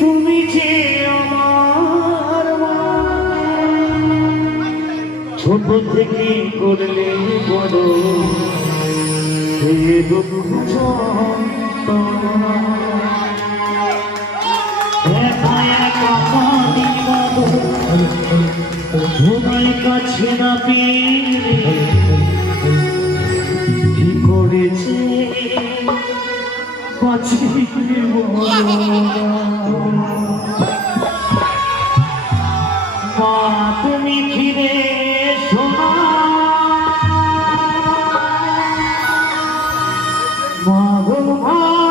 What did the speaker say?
তুমি যে আমার ছোট থেকে করলে বড় তোমার কাছে না পেয়ে কি করেছে মা তুমি ফিরে শোনা মা